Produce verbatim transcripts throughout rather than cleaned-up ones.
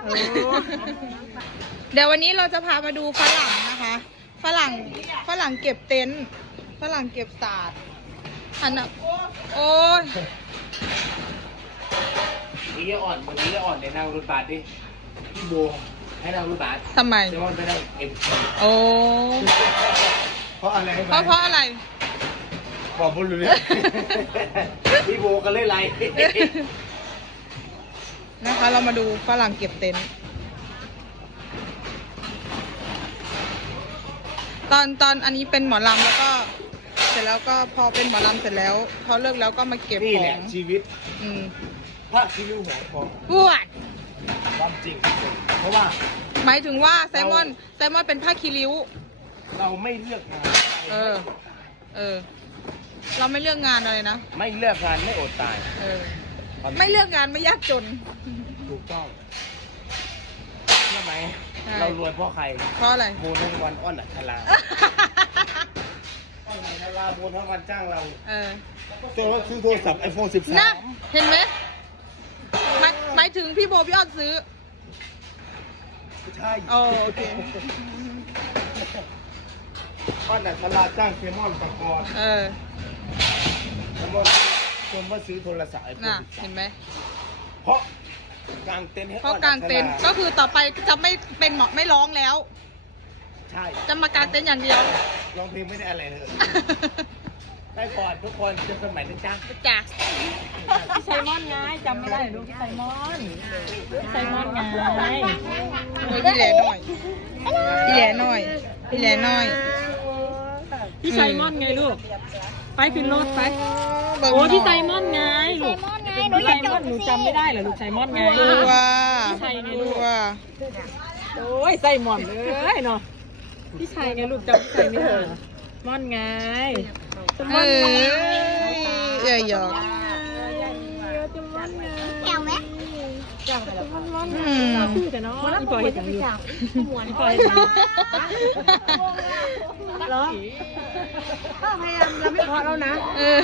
เดี๋ยววันนี้เราจะพามาดูฝรั่งนะคะฝรั่งฝรั่งเก็บเต็นท์ฝรั่งเก็บศาสตร์หันอ่ะโอ้ยนี่อ่อนวันนี้อ่อนในนางรถบัสดิพี่โบให้นางรถบัสทำไมจะว่าไปได้เอ็มโอ้เพราะอะไรเพราะเพราะอะไรบอกบุญเลยพี่โบก็เล่นไรนะคะเรามาดูฝรั่งเก็บเต็นท์ตอนตอนอันนี้เป็นหมอลำแล้วก็เสร็จแล้วก็พอเป็นหมอลำเสร็จแล้วพอเลิกแล้วก็มาเก็บของนี่แหละชีวิตอืมพระคิริวหัวคอปวดความจริงเพราะว่าหมายถึงว่าไซมอนไซมอนเป็นผ้าคีริ้วเราไม่เลือกงานเออเออเราไม่เลือกงานอะไรนะไม่เลือกงานไม่อดตายเออไม่เลือกงานไม่ยากจนถูกต้องใช่ไหมเรารวยเพราะใครเพราะอะไรโบทั้งวันอ้อนอัชราอ้อนอัชราโบทั้งวันจ้างเราเออเจอซื้อโทรศัพท์ไอโฟนสิบสามนะเห็นไหมหมายถึงพี่โบพี่อ้อนซื้อใช่โอเคอ้อนอัชราจ้างเคมอนตะกอนเออเคมอนคนว่าซื้อโทรศัพท์ไอโฟนเห็นไหมเพราะกางเต็นท์ให้เพราะกางเต็นท์ก็คือต่อไปจะไม่เป็นหมอไม่ร้องแล้วใช่จะมากางเต็นท์อย่างเดียวร้องเพลงไม่ได้อะไรเลยได้ก่อนทุกคนจะสมัยนึงจ้าจ้าพี่ไซมอนไงจำไม่ได้ลูกพี่ไซมอนพี่ไซมอนไงโอ้ยพี่แหล่หน่อยพี่แหล่หน่อยพี่แหล่หน่อยพี่ไซมอนไงลูกไปขึ้นรถไปโอ้พี่ไซมอนไงลูกพี่ไซมอนหนูจำไม่ได้เหรอลูกไซมอนไงว้าพี่ไซไงลูกว้าโอ้ยไซมอนเลยเนาะพี่ไซไงลูกจำพี่ไซไม่ได้มอนไงเออเอ๋ยหยอกแก้วไหมแก้วอะไรล่ะมอนมอนคือแต่เนาะอีปอยเห็นอย่างนี้อีปอยเหรอก็พยายามเราไม่พอแล้วนะเออ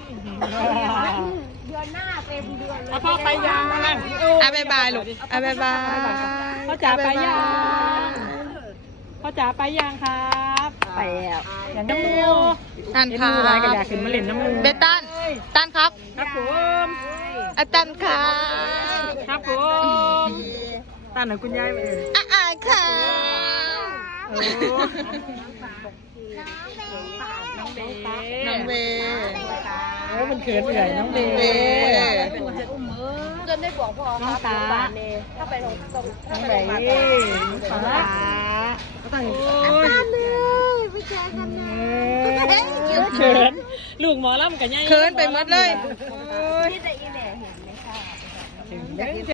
เดือนหน้าเป็นเดือนแล้วพ่อไปยังอ่ะบายบายลูกอ่ะบายบายพ่อจ๋าไปยังพ่อจ๋าไปยังครับไปแล้วอย่างน้ำมูตันครับอะไรกันอยากขึ้นมาเล่นน้ำมูเบตันตันครับครับผมอาตันครับครับผมตันหน่อยคุณยายเลยอ่ะอ่ะค่ะโอ้น้องเบน้องเบโอ้มันเขินใหญ่น้องเบจนได้บอกพ่อครับตาถ้าไปตรงตรงน้องเบน้องตาก็ต้องโอ้ยเลยไม่แชร์กันนะเขินลูกหมอลำกันยังเขินไปหมดเลยที่แต่อีแหล่เห็นไหมคะ